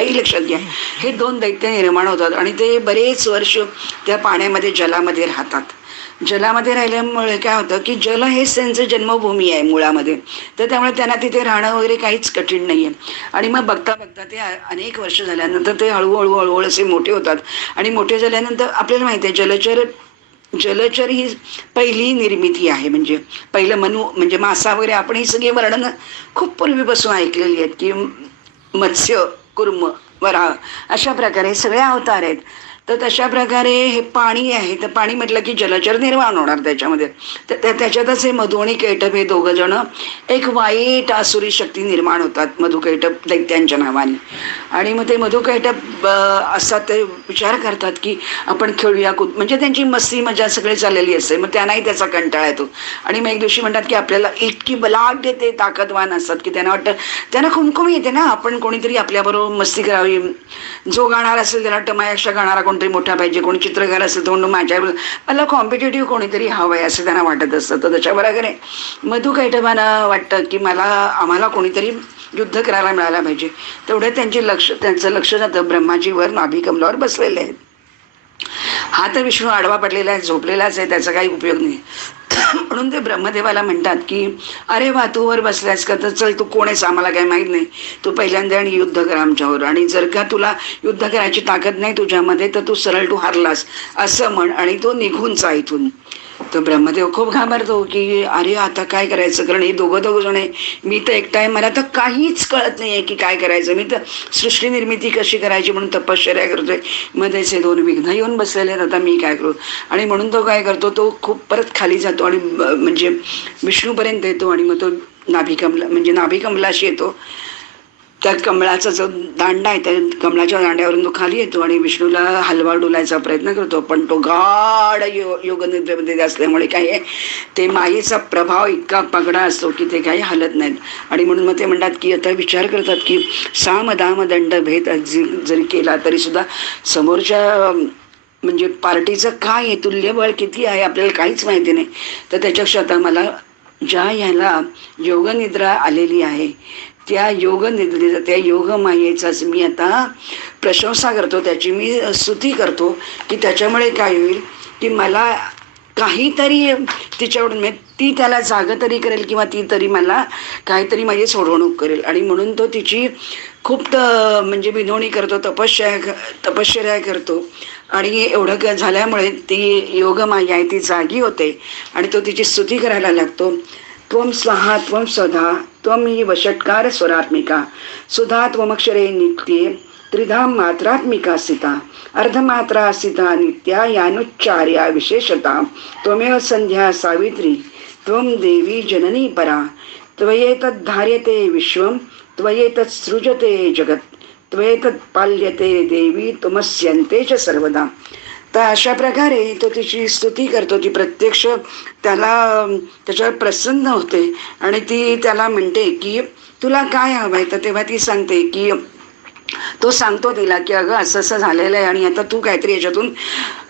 तेव्हाही लक्षात घ्या. हे दोन दैत्य निर्माण होतात आणि ते बरेच वर्ष त्या पाण्यामध्ये जलामध्ये राहतात. जलामध्ये राहिल्यामुळे काय होतं की जल हेच त्यांचं जन्मभूमी आहे मुळामध्ये. तर त्यामुळे त्यांना तिथे राहणं वगैरे काहीच कठीण नाही आहे आणि मग बघता बघता ते अनेक वर्ष झाल्यानंतर ते हळूहळू हळूहळू असे मोठे होतात. आणि मोठे झाल्यानंतर आपल्याला माहिती आहे जलचर जलचर ही पहिली निर्मिती आहे. म्हणजे पहिलं मनु म्हणजे मासा वगैरे आपण ही सगळी वर्णनं खूप पूर्वीपासून ऐकलेली आहेत की मत्स्य कुर्म वराह अशा प्रकारे सगळे अवतार आहेत. तर तशा प्रकारे हे पाणी आहे तर पाणी म्हटलं की जलचर निर्माण होणार त्याच्यामध्ये. तर त्या- त्याच्यातच हे मधु आणि कैटप हे दोघं जण एक वाईट आसुरी शक्ती निर्माण होतात मधु कैटप दैत्यांच्या नावाने. आणि मग ते मधु कैटप असतात असा ते विचार करतात की आपण खेळूया कुद म्हणजे त्यांची मस्ती मजा सगळी चाललेली असते मग त्यांनाही त्याचा कंटाळा येतो. आणि मग एक दिवशी म्हणतात की आपल्याला इतकी बलाढ्य ते ताकदवान असतात की त्यांना वाटतं त्यांना खुमखुम येते ना आपण कोणीतरी आपल्याबरोबर मस्ती करावी. जो गाणार असेल त्याला वाटतं माझ्यापेक्षा गाणारा कोणतरी मोठा पाहिजे कोणी चित्रकार असेल तर म्हणून माझ्या मला कॉम्पिटेटिव्ह कोणीतरी हवं आहे असं त्यांना वाटत असतं. तर त्याच्याबरोबर मधु कैटभानं वाटतं की मला आम्हाला कोणीतरी युद्ध करायला मिळायला पाहिजे. तेवढं त्यांचे लक्ष त्यांचं लक्ष जातं. ब्रह्माजीवर नाभी कमलावर बसलेले आहेत. हा तर विष्णू आडवा पडलेला आहे झोपलेलाच आहे त्याचा काही उपयोग नाही. म्हणून ते ब्रह्मदेवाला म्हणतात की अरे वा तू वर बसल्यास का? तर चल तू कोण आहेस आम्हाला काही माहीत नाही. तू पहिल्यांदा आणि युद्ध कर आमच्यावर. आणि जर का तुला युद्ध करायची ताकद नाही तुझ्यामध्ये तर तू सरळ तू हारलास. असं म्हण आणि तो निघून जा इथून. तर ब्रह्मदेव खूप घाबरतो की अरे आता काय करायचं? कारण हे दोघं दोघं जण आहे. मी तर एकटा आहे. मला तर काहीच कळत नाही आहे की काय करायचं. मी तर सृष्टी निर्मिती कशी करायची म्हणून तपश्चर्या करतोय. मध्येच हे दोन विघ्न येऊन बसलेले आहेत. आता मी काय करू? आणि म्हणून तो काय करतो? तो खूप परत खाली जातो आणि म्हणजे विष्णूपर्यंत येतो आणि मग तो नाभिकमला म्हणजे नाभिकमलाशी येतो. त्या कमळाचा जो दांडा आहे त्या कमळाच्या दांड्यावरून तो खाली येतो आणि विष्णूला हलवा डोलायचा प्रयत्न करतो. पण तो गाढ यो योगनिद्रेमध्ये असल्यामुळे काय आहे ते मायेचा प्रभाव इतका पगडा असतो की ते काही हलत नाहीत. आणि म्हणून मग ते म्हणतात की आता विचार करतात की साम दाम दंड भेद जरी केला तरी सुद्धा समोरच्या म्हणजे पार्टीचं काय आहे तुल्यबळ किती आहे आपल्याला काहीच माहिती नाही. तर त्याच्यापेक्षा आता मला ज्या ह्याला योगनिद्रा आलेली आहे त्या योग निद्रेचा त्या योग मायेचाच मी आता प्रशंसा करतो त्याची मी स्तुती करतो की त्याच्यामुळे काय होईल की मला काहीतरी तिच्याकडून मी म्हणजे ती त्याला जागं तरी करेल किंवा ती तरी मला काहीतरी माझी सोडवणूक करेल. आणि म्हणून तो तिची खूप त म्हणजे विनवणी करतो तपश्चर्या तपश्चर्या करतो. आणि एवढं क- झाल्यामुळे ती योगमाया आहे ती जागी होते. आणि तो तिची स्तुती करायला लागतो. त्वम स्वाहा त्वम स्वधा त्वं वषट्कार स्वरात्मिका। सुधा त्वमक्षरे नित्ये त्रिधाम मात्रात्मिका स्थिता अर्धमात्रा स्थिता नित्या यानुच्चार्या विशेषता। त्वमेव संध्या सावित्री त्वं देवी जननी परा। त्वयेतत् धार्यते विश्वं त्वयेतत् सृजते जगत्। त्वयेतत् पाल्यते देवी त्वमस्यन्ते च सर्वदा। तर अशा प्रकारे तो तिची स्तुती करतो. ती प्रत्यक्ष त्याला त्याच्यावर प्रसन्न होते. आणि ती त्याला म्हणते की तुला काय हवं आहे तर तेव्हा ती सांगते की तो सांगतो तिला की अगं असं असं झालेलं आहे आणि आता तू काहीतरी ह्याच्यातून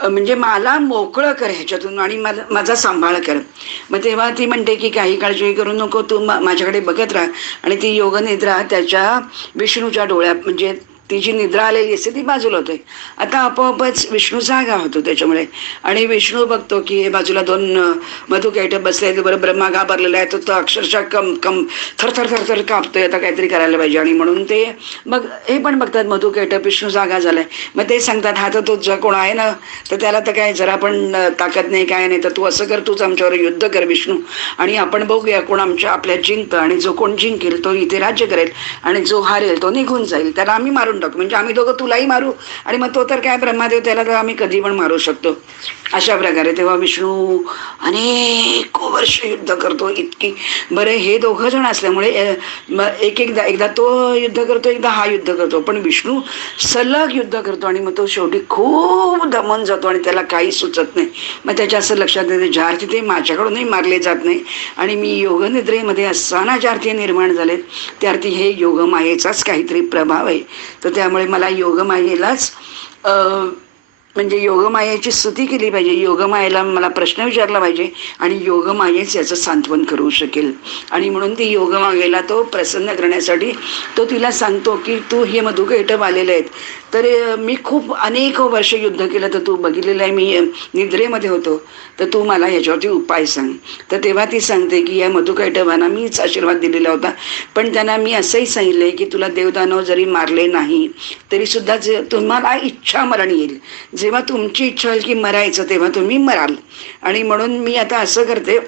म्हणजे मला मोकळं कर ह्याच्यातून आणि माझा माझा सांभाळ कर. मग तेव्हा ती म्हणते की काही काळजी करू नको. तू मा- माझ्याकडे बघत राहा. आणि ती योगनिद्रा त्याच्या विष्णूच्या डोळ्यात म्हणजे ती जी निद्रा आलेली असते ती बाजूला होते. आता आपोआपच विष्णू जागा होतो त्याच्यामुळे. आणि विष्णू बघतो की हे बाजूला दोन मधू मधु बसले आहेत बरं ब्रह्मा घाबरलेला आहे तो तो अक्षरशः कम कम थरथर थरथर कापतोय आता काहीतरी करायला पाहिजे. आणि म्हणून ते मग हे पण बघतात मधु कैटप विष्णू जागा झालाय. मग ते सांगतात हा तर तो जो कोण आहे ना? तर त्याला तर काय जरा पण ताकद नाही काय नाही. तर तू असं कर तूच आमच्यावर युद्ध कर विष्णू. आणि आपण बघूया कोण आमच्या आपल्या जिंकतं. आणि जो कोण जिंकेल तो इथे राज्य करेल. आणि जो हारेल तो निघून जाईल. त्याला आम्ही मारून टाकू. म्हणजे आम्ही दोघं तुलाही मारू आणि मग तो तर काय ब्रह्मादेव त्याला तर आम्ही कधी पण मारू शकतो. अशा प्रकारे तेव्हा विष्णू अनेक वर्ष युद्ध करतो इतकी बरं हे दोघं जण असल्यामुळे एक एकदा एकदा तो युद्ध करतो एकदा हा युद्ध करतो. पण विष्णू सलग युद्ध करतो आणि मग तो शेवटी खूप दमन जातो आणि त्याला काही सुचत नाही. मग त्याच्या असं लक्षात येते ज्या ते माझ्याकडूनही मारले जात नाही. आणि मी योगनिद्रेमध्ये असताना जारथी निर्माण झालेत त्यार्थी हे योगमायेचाच काहीतरी प्रभाव आहे. तर त्यामुळे मला योगमायेलाच म्हणजे योगमायेची स्तुती केली पाहिजे. योगमायेला मला प्रश्न विचारला पाहिजे आणि योगमायेच याचं सांत्वन करू शकेल. आणि म्हणून ती योगमायेला तो प्रसन्न करण्यासाठी तो तिला सांगतो की तू हे मधुकेटप आलेले आहेत. तर मी खूप अनेक वर्ष युद्ध केलं. तर तू बघितलेलं आहे मी निद्रेमध्ये होतो. तर तू मला ह्याच्यावरती उपाय सांग. तर तेव्हा ती सांगते की या मधुकैटवांना मीच आशीर्वाद दिलेला होता. पण त्यांना मी असंही सांगितलं आहे की तुला देवदानव जरी मारले नाही तरीसुद्धा जे तुम्हाला इच्छा मरण येईल. जेव्हा तुमची इच्छा होईल की मरायचं तेव्हा तुम्ही मराल. आणि म्हणून मी आता असं करते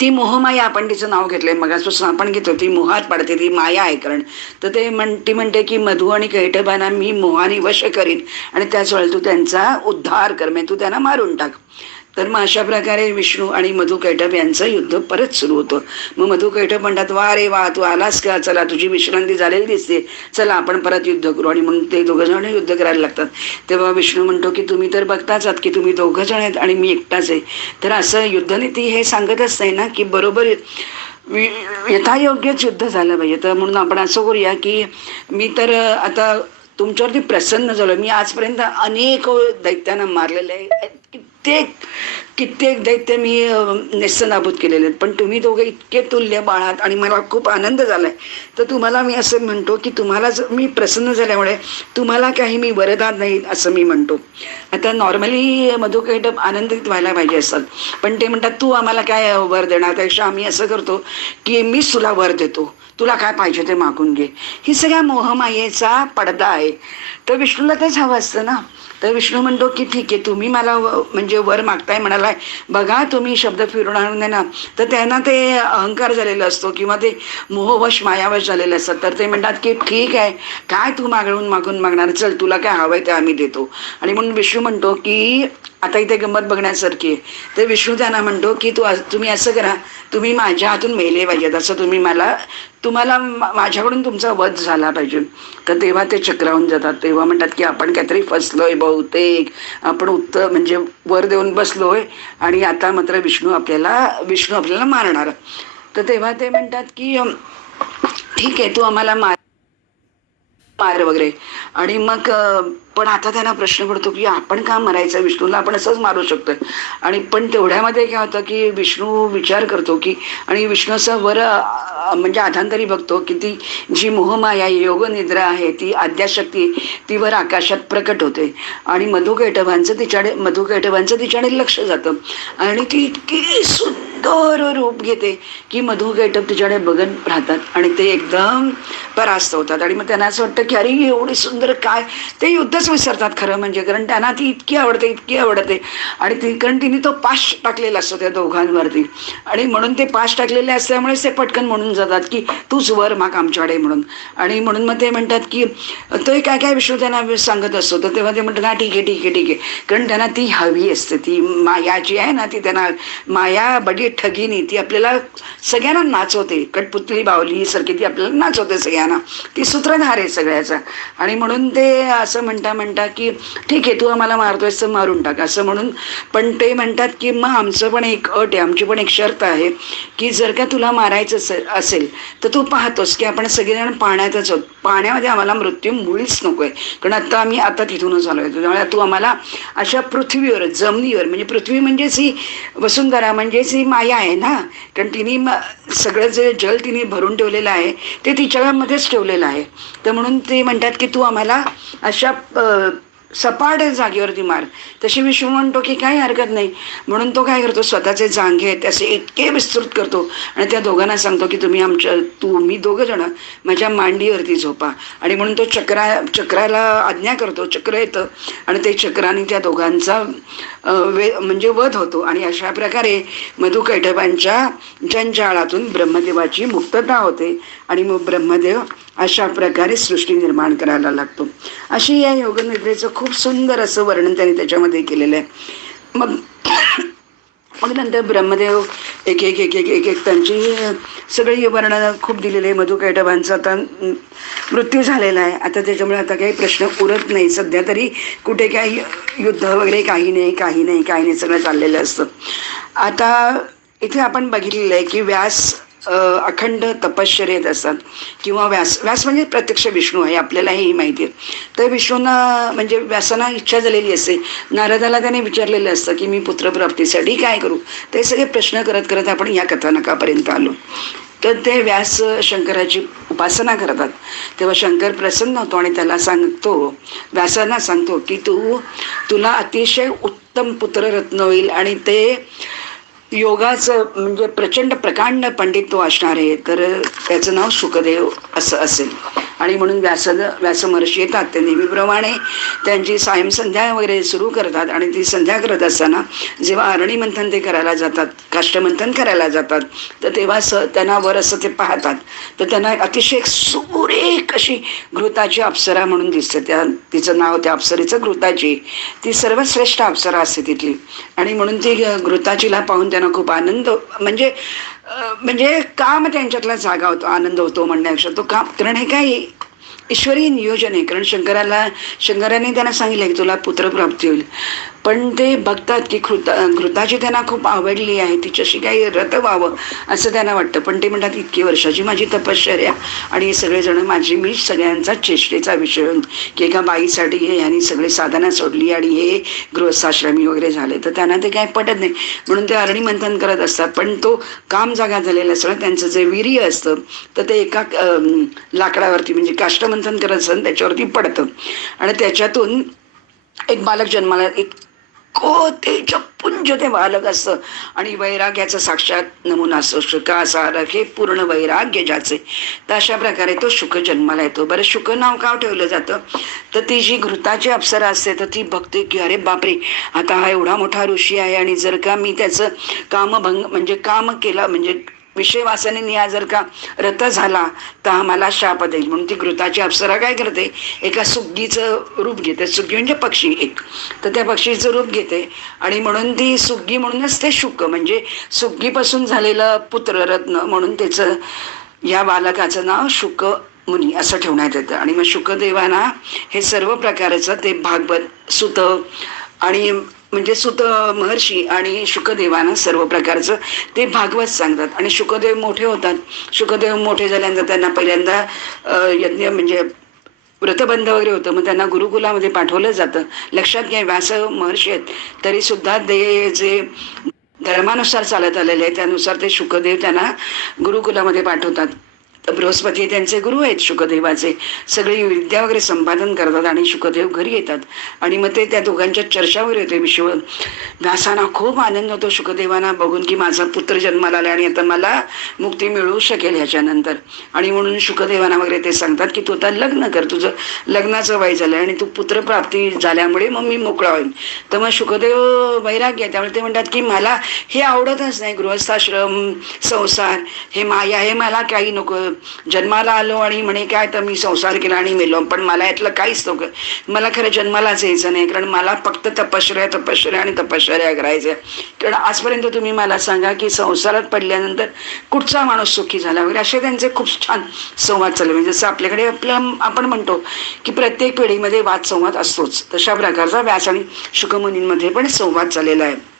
ती मोहमाया आपण तिचं नाव घेतलंय मगापासून आपण घेतो ती मोहात पडते ती माया आहे कारण. तर ते म्हण ती म्हणते की मधु आणि कैटबांना मी मोहाने वश करीन. आणि त्याच वेळेला तू त्यांचा उद्धार कर म्हणजे तू त्यांना मारून टाक. तर मग अशा प्रकारे विष्णू आणि मधु कैटभ यांचं युद्ध परत सुरू होतं. मग मधु कैटभ म्हणतात वा रे वा तू आलास का? चला तुझी विश्रांती झालेली दिसते. चला आपण परत युद्ध करू. आणि म्हणून ते दोघं जण युद्ध करायला लागतात. तेव्हा विष्णू म्हणतो की तुम्ही तर बघताच आहात की तुम्ही दोघं जण आहेत आणि मी एकटाच आहे. तर असं युद्धनीती हे सांगतच नाही ना की बरोबर वि- यथायोग्यच युद्ध झालं पाहिजे. तर म्हणून आपण असं करूया की मी तर आता तुमच्यावरती प्रसन्न झालो मी आजपर्यंत अनेक दैत्यांना मारलेले आहे. कित्येक कित्येक दैत्य मी अं, केलेले आहेत. पण तुम्ही दोघे इतके तुल्य बाळात आणि मला खूप आनंद झाला आहे तर तुम्हाला मी असं म्हणतो की तुम्हाला मी प्रसन्न झाल्यामुळे तुम्हाला काही मी वरदान नाही असं मी म्हणतो. आता नॉर्मली मधुकैटप आनंदित व्हायला पाहिजे असतात पण ते म्हणतात तू आम्हाला काय वर देणार? त्यापेक्षा आम्ही असं करतो की मीच तुला वर देतो. तुला काय पाहिजे ते मागून घे. ही सगळ्या मोहमायेचा पडदा आहे. तर विष्णूला तेच हवं असतं ना? तर विष्णू म्हणतो की ठीक आहे तुम्ही मला व- म्हणजे वर मागताय म्हणालाय बघा तुम्ही शब्द फिरून नाही ना तर त्यांना ते अहंकार झालेला असतो किंवा ते मोहवश मायावश झालेले असतात तर ते म्हणतात की ठीक आहे काय तू मागून मागून मागणार? चल तुला काय हवंय ते आम्ही देतो. आणि म्हणून विष्णू म्हणतो की आता इथे गंमत बघण्यासारखी आहे. तर विष्णू त्यांना म्हणतो की तू तुम्ही असं करा तुम्ही माझ्या हातून मेले पाहिजेत. असं तुम्ही मला तुम्हाला माझ्याकडून तुमचा वध झाला पाहिजे. तर तेव्हा ते चक्रावून जातात. तेव्हा म्हणतात की आपण काहीतरी फसलोय बहुतेक. आपण उत्तर म्हणजे वर देऊन बसलोय. आणि आता मात्र विष्णू आपल्याला विष्णू आपल्याला मारणार. तर तेव्हा ते म्हणतात की ठीक आहे तू आम्हाला मार मार वगैरे. आणि मग पण आता त्यांना प्रश्न पडतो की आपण का मरायचं? विष्णूला आपण असंच मारू शकतोय. आणि पण तेवढ्यामध्ये काय होतं की विष्णू विचार करतो की आणि विष्णू असं वर म्हणजे आधांतरी बघतो की ती जी मोहमाया योग निद्रा आहे ती आद्याशक्ती ती वर आकाशात प्रकट होते. आणि मधुकैटभांचं तिच्याडे मधुकैटभांचं तिच्याडे लक्ष जातं. आणि ती इतकी सुंदर रूप घेते की मधुकैटभ तिच्याकडे बघत राहतात. आणि ते एकदम परास्त होतात. आणि मग त्यांना असं वाटतं की अरे एवढी सुंदर काय? ते युद्धच विसरतात खरं म्हणजे कारण त्यांना ती इतकी आवडते इतकी आवडते. आणि ती कारण तिने तो पाश टाकलेला असतो त्या दोघांवरती. आणि म्हणून ते पाश टाकलेले असल्यामुळे ते पटकन म्हणून जातात की तूच वर माग आमच्याकडे म्हणून. आणि म्हणून मग ते म्हणतात की तो काय काय विषय त्यांना सांगत असतो तर तेव्हा ते म्हणतात हा ठीक आहे ठीक आहे ठीक आहे. कारण त्यांना ती हवी असते ती माया जी आहे ना ती त्यांना माया बडी ठगिनी ती आपल्याला सगळ्यांना नाचवते. कटपुतली बावली सारखी ती आपल्याला नाचवते सगळ्यांना. ती सूत्रधार आहे सगळ्याचा. आणि म्हणून ते असं म्हणता म्हणता की ठीक आहे तू आम्हाला मारतोयस तर मारून टाक. असं म्हणून पण ते म्हणतात की मग आमचं पण एक अट आहे. आमची पण एक शर्त आहे की जर का तुला मारायचं असेल तर तू पाहतोस की आपण सगळेजण पाण्यातच आहोत. पाण्यामध्ये आम्हाला मृत्यू मुळीच नको आहे कारण आता आम्ही आता तिथूनच आलो आहे त्यामुळे तू आम्हाला अशा पृथ्वीवर जमिनीवर म्हणजे पृथ्वी म्हणजेच ही वसुंधरा म्हणजेच ही माया आहे ना कारण तिने सगळं जे जल तिने भरून ठेवलेलं आहे ते तिच्यामध्येच ठेवलेलं आहे. तर म्हणून ते म्हणतात की तू आम्हाला अशा सपाट जागेवरती मार. तशी विष्णू म्हणतो की काही हरकत नाही. म्हणून तो काय करतो स्वतःचे जांघे आहेत त्याचे इतके विस्तृत करतो आणि त्या दोघांना सांगतो की तुम्ही आमच्या तुम्ही दोघं जण माझ्या मांडीवरती झोपा. आणि म्हणून तो चक्रा चक्राला आज्ञा करतो चक्र येतं. आणि ते चक्राने त्या दोघांचा म्हणजे वध होतो. आणि अशा प्रकारे मधुकैठबांच्या जंजाळातून ब्रह्मदेवाची मुक्तता होते. आणि मग ब्रह्मदेव अशा प्रकारे सृष्टी निर्माण करायला लागतो. अशी या योगनिद्रेचं खूप सुंदर असं वर्णन त्यांनी त्याच्यामध्ये केलेलं आहे. मग मग नंतर ब्रह्मदेव एक एक एक एक एक एक त्यांची सगळी वर्णनं खूप दिलेली आहे. मधुकैटभांचा आता मृत्यू झालेला आहे. आता त्याच्यामुळे आता काही प्रश्न उरत नाही. सध्या तरी कुठे काही युद्ध वगैरे काही नाही काही नाही काही नाही. सगळं चाललेलं असतं. आता इथे आपण बघितलेलं आहे की व्यास अखंड तपश्चर्येत असतात. किंवा व्यास व्यास म्हणजे प्रत्यक्ष विष्णू आहे आपल्याला हेही माहिती आहे. तर विष्णूंना म्हणजे व्यासांना इच्छा झालेली असते. नारदाला त्याने विचारलेलं असतं की मी पुत्रप्राप्तीसाठी काय करू? ते सगळे प्रश्न करत करत आपण या कथानकापर्यंत आलो. तर ते व्यास शंकराची उपासना करतात. तेव्हा शंकर प्रसन्न होतो आणि त्याला सांगतो व्यासांना सांगतो की तू तुला अतिशय उत्तम पुत्ररत्न होईल आणि ते योगाचं म्हणजे प्रचंड प्रकांड पंडित तो असणार आहे तर त्याचं नाव सुखदेव असं असेल. आणि म्हणून व्यास व्यास महर्षी येतात. ते नेहमीप्रमाणे त्यांची सायं संध्या वगैरे सुरू करतात आणि ती संध्या करत असताना जेव्हा अरणी मंथन ते करायला जातात काष्टमंथन करायला जातात तर तेव्हा स त्यांना वर असं ते पाहतात. तर त्यांना अतिशय सुरेख अशी घृताची अप्सरा म्हणून दिसते. त्या तिचं नाव त्या अप्सरेचं घृताची. ती सर्वश्रेष्ठ अप्सरा असते तिथली. आणि म्हणून ती घृताचीला पाहून त्यांना खूप आनंद म्हणजे म्हणजे काम त्यांच्यातला जागा होतो आनंद होतो म्हणण्यापेक्षा. तो काम कारण हे काय ईश्वरी नियोजन आहे. कारण शंकराला शंकराने त्यांना सांगितलं की तुला पुत्रप्राप्ती होईल. पण ते बघतात की कृता घृताची त्यांना खूप आवडली आहे तिच्याशी काही रत व्हावं असं त्यांना वाटतं. पण ते म्हणतात इतकी वर्षाची माझी तपश्चर्या आणि हे सगळेजण माझी मी सगळ्यांचा चेष्टेचा विषय होऊन की एका बाईसाठी हे यांनी सगळे साधना सोडली आणि हे गृहस्थाश्रमी वगैरे झाले. तर त्यांना ते काय पटत नाही. म्हणून ते अरणी मंथन करत असतात. पण तो काम जागा झालेला असतं त्यांचं जे वीर्य असतं तर ते एका लाकडावरती म्हणजे काष्टमंथन करत असतं त्याच्यावरती पडतं. आणि त्याच्यातून एक बालक जन्माला एक को तेजपुंज ते बालक असतं आणि वैराग्याचं साक्षात नमुना असतो शुका हे पूर्ण वैराग्य ज्याचे. तर अशा प्रकारे तो शुक जन्माला येतो. बरं शुक नाव का ठेवलं जातं? तर ती जी घृताची अप्सरा असते तर ती बघते की अरे बापरे आता हा एवढा मोठा ऋषी आहे आणि जर का मी त्याचं कामभंग म्हणजे काम केलं म्हणजे विषय वासनेने हा जर का रथ झाला तर आम्हाला शाप देईल. म्हणून ती घृताची अप्सरा काय करते? एका सुग्गीचं रूप घेते. सुग्गी म्हणजे पक्षी एक. तर त्या पक्षीचं रूप घेते. आणि म्हणून ती सुग्गी म्हणूनच ते शुक म्हणजे सुग्गीपासून झालेलं पुत्ररत्न म्हणून त्याचं या बालकाचं नाव शुक मुनी असं ठेवण्यात येतं. आणि मग शुकदेवाना हे सर्व प्रकारचं ते भागवत सुत आणि म्हणजे सुत महर्षी आणि शुकदेवानं सर्व प्रकारचं ते भागवत सांगतात. आणि शुकदेव मोठे होतात. शुकदेव मोठे झाल्यानंतर त्यांना पहिल्यांदा यज्ञ म्हणजे व्रतबंध वगैरे होतं. मग त्यांना गुरुकुलामध्ये पाठवलं जातं. लक्षात घ्या व्यास महर्षी आहेत. तरीसुद्धा ते जे धर्मानुसार चालत आलेले आहे त्यानुसार ते शुकदेव त्यांना गुरुकुलामध्ये पाठवतात. तर बृहस्पती त्यांचे गुरु आहेत शुकदेवाचे. सगळी विद्या वगैरे संपादन करतात आणि शुकदेव घरी येतात. आणि मग ते त्या दोघांच्या चर्चा वगैरे होते विषय व्यासांना खूप आनंद होतो शुकदेवांना बघून की माझा पुत्र जन्माला आला आणि आता मला मुक्ती मिळू शकेल ह्याच्यानंतर. आणि म्हणून शुकदेवांना वगैरे ते सांगतात की तू आता लग्न कर तुझं लग्नाचं वय झालं आणि तू पुत्रप्राप्ती झाल्यामुळे मग मी मोकळा होईल तर मग शुकदेव वैराग्य त्यामुळे ते म्हणतात की मला हे आवडतच नाही गृहस्थाश्रम संसार हे माया हे मला काही नको जन्माला आलो आणि म्हणे काय तर मी संसार केला आणि मेलो. पण मला यातलं काहीच नको मला खरं जन्मालाच यायचं नाही कारण मला फक्त तपश्चर्या तपश्चर्या आणि तपश्चर्या करायचं. कारण आजपर्यंत तुम्ही मला सांगा की संसारात पडल्यानंतर कुठचा माणूस सुखी झाला वगैरे असे त्यांचे खूप छान संवाद चालले म्हणजे जसं आपल्याकडे आपलं आपण म्हणतो की प्रत्येक पिढीमध्ये वादसंवाद असतोच. तशा प्रकारचा व्यास आणि शुकमुनींमध्ये पण संवाद झालेला आहे.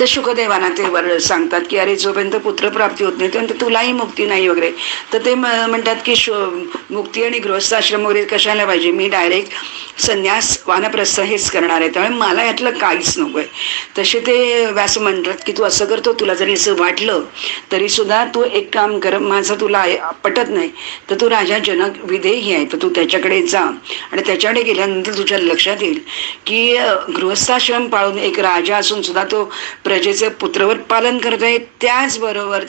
तर शुकदेवाना ते वर सांगतात की अरे जोपर्यंत पुत्रप्राप्ती होत नाही तोपर्यंत तुलाही मुक्ती नाही वगैरे. तर ते म- म्हणतात की शो मुक्ती आणि गृहस्थाश्रम वगैरे कशाला पाहिजे? मी डायरेक्ट संन्यास वानप्रस्थ हेच करणार आहे. त्यामुळे मला यातलं काहीच नको आहे तसे ते व्यास म्हणतात की तू असं करतो तुला जरी असं वाटलं तरी सुद्धा तू एक काम कर माझं तुला पटत नाही. तर तू राजा जनक विधेयी आहे. तर तू त्याच्याकडे जा. आणि त्याच्याकडे गेल्यानंतर तुझ्या लक्षात येईल की गृहस्थाश्रम पाळून एक राजा असून सुद्धा तो प्रजेचं पुत्रवर पालन करत आहे त्याचबरोबर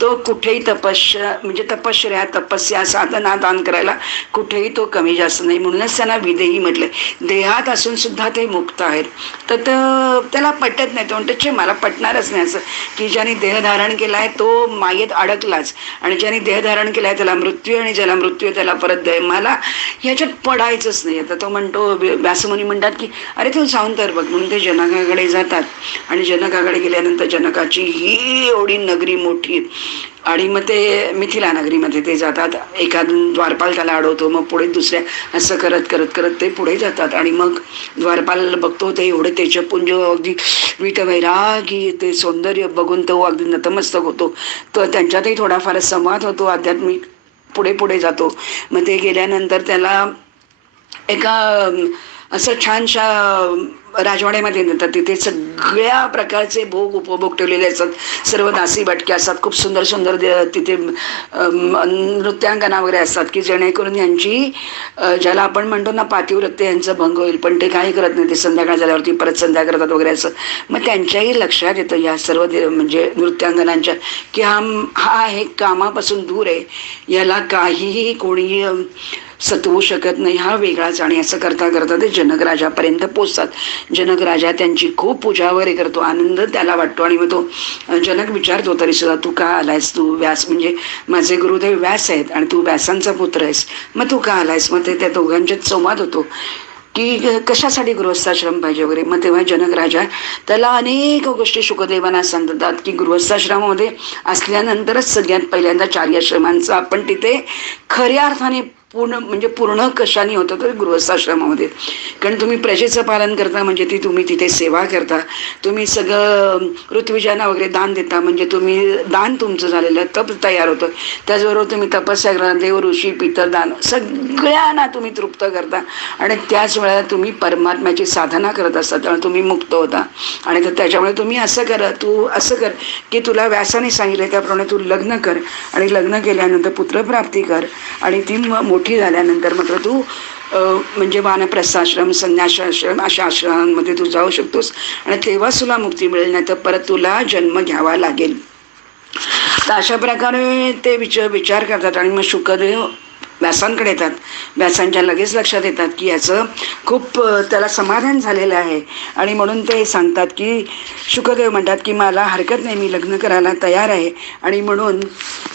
तो कुठेही तपश्च म्हणजे तपश्चर्या तपस्या साधना दान करायला कुठेही तो कमी जास्त नाही. म्हणूनच त्यांना विदेही म्हटले देहात असून सुद्धा ते मुक्त आहेत. तर त्याला पटत नाही. तो म्हणतो "छे, मला पटणारच नाही असं. की ज्याने देह धारण केला आहे तो मायेत अडकलाच. आणि ज्याने देह धारण केला आहे त्याला मृत्यू आणि ज्याला मृत्यू त्याला परत दे मला ह्याच्यात पडायचंच नाही. आता तो म्हणतो व्यासमुनी म्हणतात की अरे तू जाऊन तर बघ. म्हणून ते जनकाकडे जातात. आणि जनकाकडे गेल्यानंतर जनकाची ही एवढी नगरी मोठी. आणि मग ते मिथिला नगरीमध्ये ते जातात. एका द्वारपाल त्याला अडवतो मग पुढे दुसऱ्या असं करत करत करत ते पुढे जातात. आणि मग द्वारपाल बघतो ते एवढे तेजपुंज अगदी विट वैरागी ते सौंदर्य बघून तो अगदी नतमस्तक होतो. तर त्यांच्यातही थोडाफार संवाद होतो आध्यात्मिक पुढे पुढे जातो. मग ते गेल्यानंतर त्याला एका असं छानशा राजवाड्यामध्ये नेतात. तिथे सगळ्या प्रकारचे भोग उपभोग ठेवलेले असतात. सर्व नासी बटके असतात. खूप सुंदर सुंदर दे- तिथे नृत्यांगना वगैरे असतात की जेणेकरून यांची ज्याला आपण म्हणतो ना पातिवृत्य यांचं भंग होईल. पण ते काही करत नाही. ते संध्याकाळ झाल्यावरती परत संध्या करतात वगैरे असं. मग त्यांच्याही लक्षात येतं या सर्व म्हणजे नृत्यांगनांच्या की हा हा हे कामापासून दूर आहे. याला काहीही कोणी सतवू शकत नाही. हा वेगळाच आणि असं करता करता ते जनकराजापर्यंत पोचतात. जनकराजा त्यांची खूप पूजा वगैरे करतो. आनंद त्याला वाटतो आणि मग तो जनक विचारतो तरी सुद्धा तू का आलायस? तू व्यास म्हणजे माझे गुरुदेव व्यास आहेत आणि तू व्यासांचा पुत्र आहेस. मग तू का आलायस? मग ते त्या दोघांच्यात संवाद होतो. की कशासाठी गृहस्थाश्रम पाहिजे वगैरे? मग तेव्हा जनक राजा त्याला अनेक गोष्टी शुकदेवांना सांगतात की गृहस्थाश्रमामध्ये असल्यानंतरच सगळ्यात पहिल्यांदा चार्याश्रमांचा आपण तिथे खऱ्या अर्थाने पूर्ण म्हणजे पूर्ण कशाने होतं तर गृहस्थाश्रमामध्ये. कारण तुम्ही प्रजेचं पालन करता म्हणजे ती तुम्ही तिथे सेवा करता. तुम्ही सगळं ऋत्विजांना वगैरे दान देता म्हणजे तुम्ही दान तुमचं झालेलं तप तयार होतं. त्याचबरोबर तुम्ही तपस्या करा देव ऋषी पितर दान सगळ्यांना तुम्ही तृप्त करता. आणि त्याच वेळेला तुम्ही परमात्म्याची साधना करत असता त्यामुळे तुम्ही मुक्त होता. आणि तर त्याच्यामुळे तुम्ही असं कर तू असं कर की तुला व्यासाने सांगितलं त्याप्रमाणे तू लग्न कर. आणि लग्न केल्यानंतर पुत्रप्राप्ती कर. आणि ती म- मोठी झाल्यानंतर मात्र तू म्हणजे वानप्रस्थाश्रम संन्यासाश्रम अशा आश्रमांमध्ये तू जाऊ शकतोस. आणि तेव्हाच तुला मुक्ती मिळेल नाही तर परत तुला जन्म घ्यावा लागेल. तर अशा प्रकारे ते विचार विचार करतात आणि मग शुकदेव व्यासांकडे येतात. व्यासांच्या लगेच लक्षात येतात की याचं खूप त्याला समाधान झालेलं आहे. आणि म्हणून ते सांगतात की शुकदेव म्हणतात की मला हरकत नाही मी लग्न करायला तयार आहे. आणि म्हणून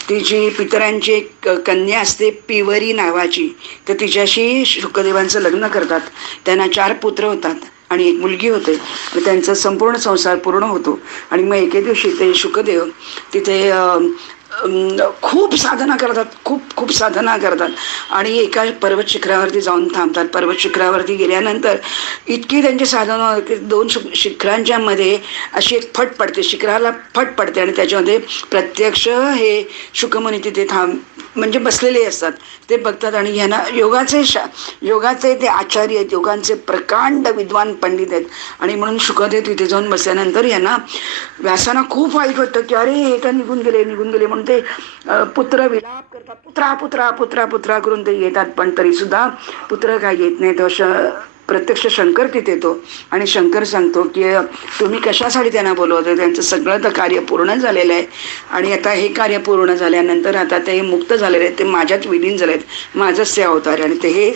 तिची पितरांची एक कन्या असते पिवरी नावाची तर तिच्याशी शुकदेवांचं लग्न करतात. त्यांना चार पुत्र होतात आणि एक मुलगी होते. त्यांचा संपूर्ण संसार पूर्ण होतो. आणि मग एके दिवशी ते शुकदेव तिथे खूप साधना करतात खूप खूप साधना करतात. आणि एका पर्वत शिखरावरती जाऊन थांबतात. पर्वत शिखरावरती गेल्यानंतर इतकी त्यांची साधना होते दोन शिखरांच्या मध्ये अशी एक फट पडते. शिखराला फट पडते आणि त्याच्यामध्ये प्रत्यक्ष हे शुकमुनी तिथे थांब म्हणजे बसलेले असतात. ते बघतात आणि ह्यांना योगाचे शा योगाचे ते आचार्य आहेत योगांचे प्रकांड विद्वान पंडित आहेत. आणि म्हणून शुकदेव तिथे जाऊन बसल्यानंतर यांना व्यासांना खूप वाईट वाटतं की अरे हे का निघून गेले निघून गेले. म्हणून ते पुत्र विलाप करतात. पुत्रा पुत्रा पुत्रा पुत्रा करून ते येतात. पण तरीसुद्धा पुत्र काय येत नाही अशा प्रत्यक्ष शंकर तिथे येतो. आणि शंकर सांगतो की तुम्ही कशासाठी त्यांना बोलवतो? त्यांचं सगळं तर कार्य पूर्ण झालेलं आहे. आणि आता हे कार्य पूर्ण झाल्यानंतर आता ते मुक्त झालेले आहेत. ते माझ्यात विलीन झाले आहेत माझंच ते अवतार आणि ते हे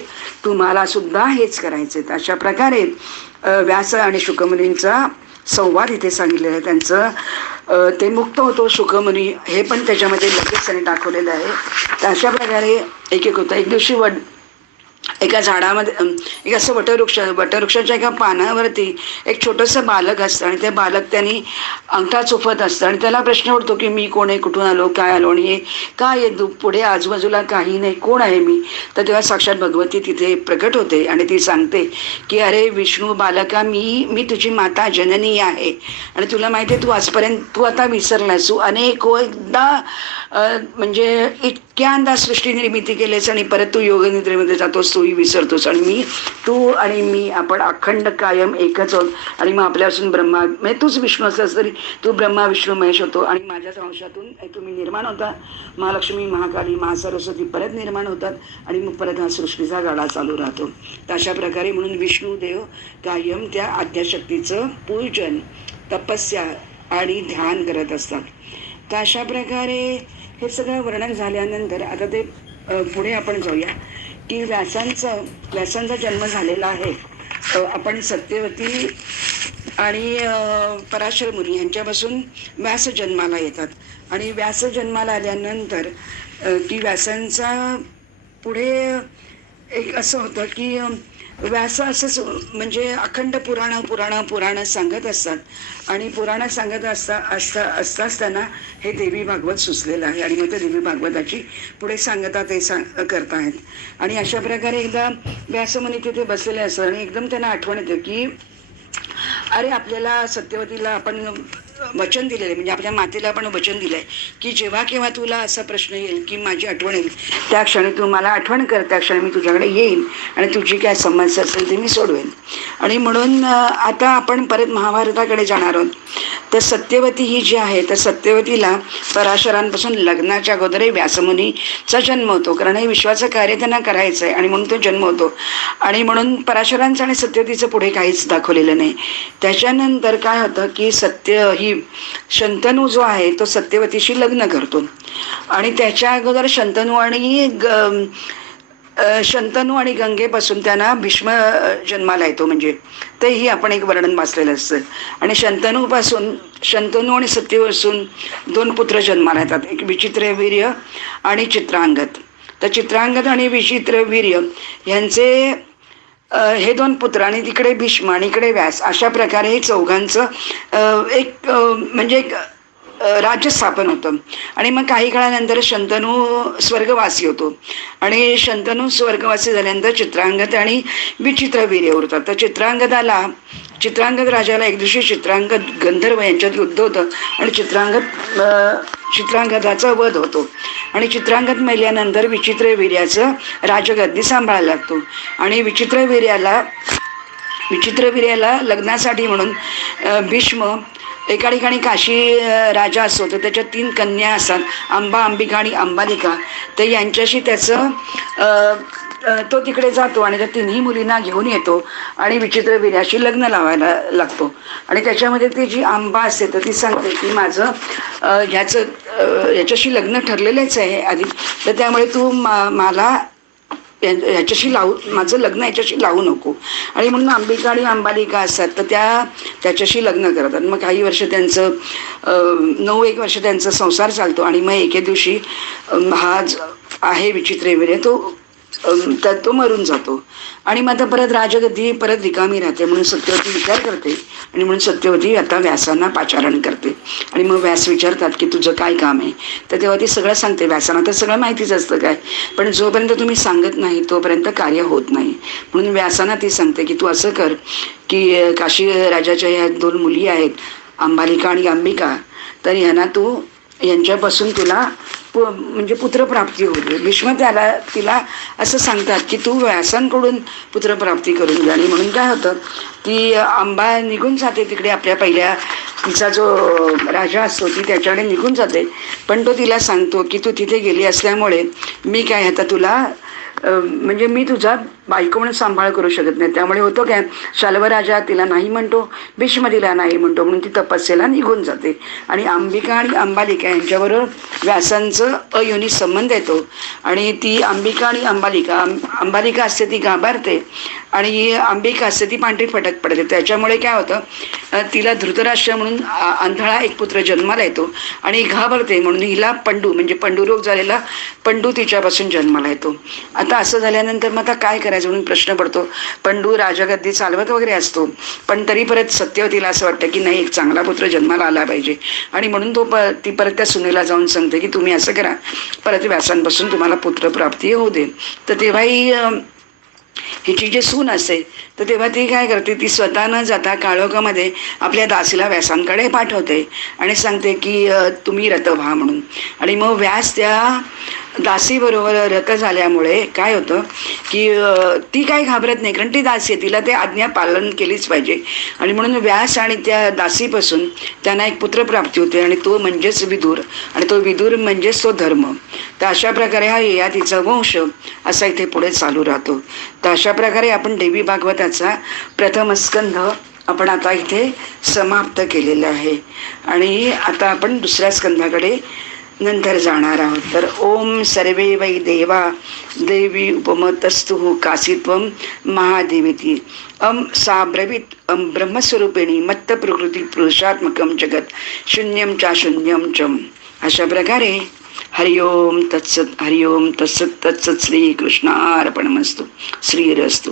तुम्हाला सुद्धा हेच करायचे आहेत अशा प्रकारे व्यास आणि शुकमुनींचा संवाद इथे सांगितलेला आहे. त्यांचं ते मुक्त होतो शुकमुनी. हे पण त्याच्यामध्ये लगेच त्यांनी दाखवलेलं आहे. तर अशा प्रकारे एक एक होतं. एक दिवशी वड एका झाडामध्ये एक असं वटवृक्ष वटवृक्षाच्या एका पानावरती एक छोटंसं बालक असतं आणि ते बालक त्यांनी अंगठा चुफत असतं आणि त्याला प्रश्न उठतो की मी कोण आहे कुठून आलो काय आलो आणि हे काय आहे दु- पुढे आजूबाजूला काही नाही कोण आहे मी? तर तेव्हा साक्षात भगवती तिथे प्रकट होते आणि ती सांगते की अरे विष्णू बालका मी मी तुझी माता जननी आहे आणि तुला माहिती आहे तू आजपर्यंत तू आता विसरलास तू अनेक एकदा म्हणजे म्हणजे इतक्यांदा सृष्टी निर्मिती केलेस आणि परत तू योगनिद्रेमध्ये जातोस तूही विसरतोस. आणि मी तू आणि मी आपण अखंड कायम एकच आहोत. आणि मग आपल्यापासून ब्रह्मा म्हणजे तूच विष्णू असलास तरी तू ब्रह्मा विष्णू महेश होतो. आणि माझ्याच अंशातून तुम्ही निर्माण होता. महालक्ष्मी महाकाली महासरस्वती परत निर्माण होतात. आणि मग परत हा सृष्टीचा गाडा चालू राहतो. तर अशा प्रकारे म्हणून विष्णुदेव कायम त्या आद्याशक्तीचं पूजन तपस्या आणि ध्यान करत असतात. तर अशा प्रकारे हे सगळं वर्णन झाल्यानंतर आता ते पुढे आपण जाऊया की व्यासांचं व्यासांचा जन्म झालेला आहे. आपण सत्यवती आणि पराशर मुनी यांच्यापासून व्यास जन्माला येतात. आणि व्यास जन्माला आल्यानंतर की व्यासांचा पुढे एक असं होतं की व्यास असंच म्हणजे अखंड पुराणं पुराणं पुराणं सांगत असतात. आणि पुराणं सांगत असता असता असताच त्यांना हे देवी भागवत सुचलेलं आहे. आणि मग ते देवी भागवताची पुढे सांगता ते सांग करतायत आणि अशा प्रकारे एकदा व्यासमुनी तिथे बसलेले असतात. आणि एकदम त्यांना आठवण येते की अरे आपल्याला सत्यवतीला आपण वचन दिलेलं आहे. म्हणजे आपल्या मातेला आपण वचन दिलं आहे की जेव्हा केव्हा तुला असा प्रश्न येईल की माझी आठवण येईल त्या क्षणी तू मला आठवण कर त्या क्षणी मी तुझ्याकडे येईन आणि तुझी काय समस्या असेल ती मी सोडवेन. आणि म्हणून आता आपण परत महाभारताकडे जाणार आहोत. तर सत्यवती ही जी आहे तर सत्यवतीला पराशरांपासून लग्नाच्या अगोदरही व्यासमुनीचा जन्म होतो. कारण हे विश्वाचं कार्य त्यांना करायचं आहे आणि म्हणून तो जन्म होतो. आणि म्हणून पराशरांचं आणि सत्यवतीचं पुढे काहीच दाखवलेलं नाही. त्याच्यानंतर काय होतं की सत्य ही शंतनू जो आहे तो सत्यवतीशी लग्न करतो. आणि त्याच्या अगोदर शंतनू आणि ग शंतनू आणि गंगेपासून त्यांना भीष्म जन्माला येतो. म्हणजे तेही आपण एक वर्णन वाचलेलं असतं. आणि शंतनूपासून शंतनू आणि सत्यपासून दोन पुत्र जन्माला येतात. एक विचित्र वीर्य आणि चित्रांगत तर चित्रांगत आणि विचित्र वीर्य यांचे हे दोन पुत्र आणि तिकडे भीष्म आणि इकडे व्यास अशा प्रकारे हे चौघांचं एक म्हणजे एक राज्य स्थापन होतं. आणि मग काही काळानंतर शंतनू स्वर्गवासी होतो. आणि शंतनू स्वर्गवासी झाल्यानंतर चित्रांगद आणि विचित्रवीर्य उरतात. तर चित्रांगदाला चित्रांगद राजाला एक दिवशी चित्रांगद गंधर्व यांच्यात युद्ध होतं आणि चित्रांगद चित्रांगदाचा वध होतो. आणि चित्रांगद मेल्यानंतर विचित्रवीर्याचं राजगद्दी सांभाळायला लागतो. आणि विचित्रवीर्याला विचित्रवीर्याला लग्नासाठी म्हणून भीष्म एका ठिकाणी काशी राजा असतो तर त्याच्या तीन कन्या असतात अंबा अंबिका आणि अंबालिका. तर यांच्याशी त्याचं तो तिकडे जातो आणि त्या तिन्ही मुलींना घेऊन येतो आणि विचित्रवीर्याशी लग्न लावायला लागतो. आणि त्याच्यामध्ये ती जी आंबा असते तर ती सांगते की माझं ह्याचं याच्याशी लग्न ठरलेलंच आहे आधी. तर त्यामुळे तू मा मला याच्याशी लावू माझं लग्न याच्याशी लावू नको. आणि म्हणून अंबिका आणि अंबालिका असतात तर त्या त्याच्याशी लग्न करतात. मग काही वर्ष त्यांचं नऊ एक वर्ष त्यांचा संसार चालतो. आणि मग एके दिवशी हा आहे आहे वगैरे तो तो मरून जातो. आणि मग आता परत राजगती परत रिकामी राहते म्हणून सत्यवती विचार करते आणि म्हणून सत्यवती आता व्यासांना पाचारण करते. आणि मग व्यास विचारतात की तुझं काय काम आहे? तर तेव्हा ती सगळं सांगते व्यासांना. तर सगळं माहितीच असतं काय? पण जोपर्यंत तुम्ही सांगत नाही तोपर्यंत कार्य होत नाही. म्हणून व्यासांना ती सांगते की तू असं कर की काशी राजाच्या ह्या दोन मुली आहेत अंबालिका आणि अंबिका तर ह्यांना तू यांच्यापासून तुला पु म्हणजे पुत्रप्राप्ती होते. भीष्म त्याला तिला असं सांगतात की तू व्यासांकडून पुत्रप्राप्ती करून घ्या आणि म्हणून काय होतं ती आंबा निघून जाते तिकडे आपल्या पहिल्या तिचा जो राजा असतो ती त्याच्याकडे निघून जाते. पण तो तिला सांगतो की तू तिथे गेली असल्यामुळे मी काय आता तुला म्हणजे मी तुझा बायको म्हणून सांभाळ करू शकत नाही. त्यामुळे होतो काय शाल्वराजा तिला नाही म्हणतो भीष्म तिला नाही म्हणतो म्हणून ती तपस्येला निघून जाते. आणि अंबिका आणि अंबालिका यांच्याबरोबर व्यासांचं अयोनी संबंध येतो. आणि ती अंबिका आणि अंबालिका अंबालिका असते ती गाभारते आणि अंबिका असते ती पांढरी फटक पडते. त्याच्यामुळे काय होतं तिला धृतराष्ट्र म्हणून आंधळा एक पुत्र जन्माला येतो आणि घाबरते म्हणून हिला पंडू म्हणजे पंडुरोग झालेला पंडू तिच्यापासून जन्माला येतो. आता असं झाल्यानंतर मग आता काय करायचं म्हणून प्रश्न पडतो. पंडू राजगद्दी चालवत वगैरे असतो पण तरी परत सत्यवतीला असं वाटतं की नाही एक चांगला पुत्र जन्माला आला पाहिजे. आणि म्हणून तो प ती परत त्या सुनेला जाऊन सांगते की तुम्ही असं करा परत व्यासांपासून तुम्हाला पुत्रप्राप्ती होऊ दे. तर तेव्हाही हिची जी सून असते तर तेव्हा ती काय करते ती स्वतः न जाता काळोखामध्ये आपल्या दासीला व्यासांकडे पाठवते आणि सांगते की तुम्ही रथ व्हा म्हणून. आणि मग व्यास त्या दासीबरोबर रथ झाल्यामुळे काय होतं की ती काही घाबरत नाही. कारण ती दासी आहे तिला ते आज्ञा पालन केलीच पाहिजे. आणि म्हणून व्यास आणि त्या दासीपासून त्यांना एक पुत्रप्राप्ती होते आणि तो म्हणजेच विदूर. आणि तो विदूर म्हणजेच तो धर्म. तर अशा प्रकारे हा ययातीचा वंश असा इथे पुढे चालू राहतो. तर अशा प्रकारे आपण देवी भागवताचा प्रथम स्कंध आपण आता इथे समाप्त केलेला आहे. आणि आता आपण दुसऱ्या स्कंधाकडे नंतर जाणार आहोत. तर ओम सर्वे वै देवा देवी उपमतस्तु काशीत्व महादेवीती. अम साब्रवीत अम ब्रह्मस्वरूपिणी मत्त प्रकृती पुरुषात्मकम जगत शून्यम चा शून्यम चम अशा प्रकारे हरिओम तत्सत हरिओम तत्सत तत्सत श्री कृष्णार्पणमस्तु श्रीरस्तु.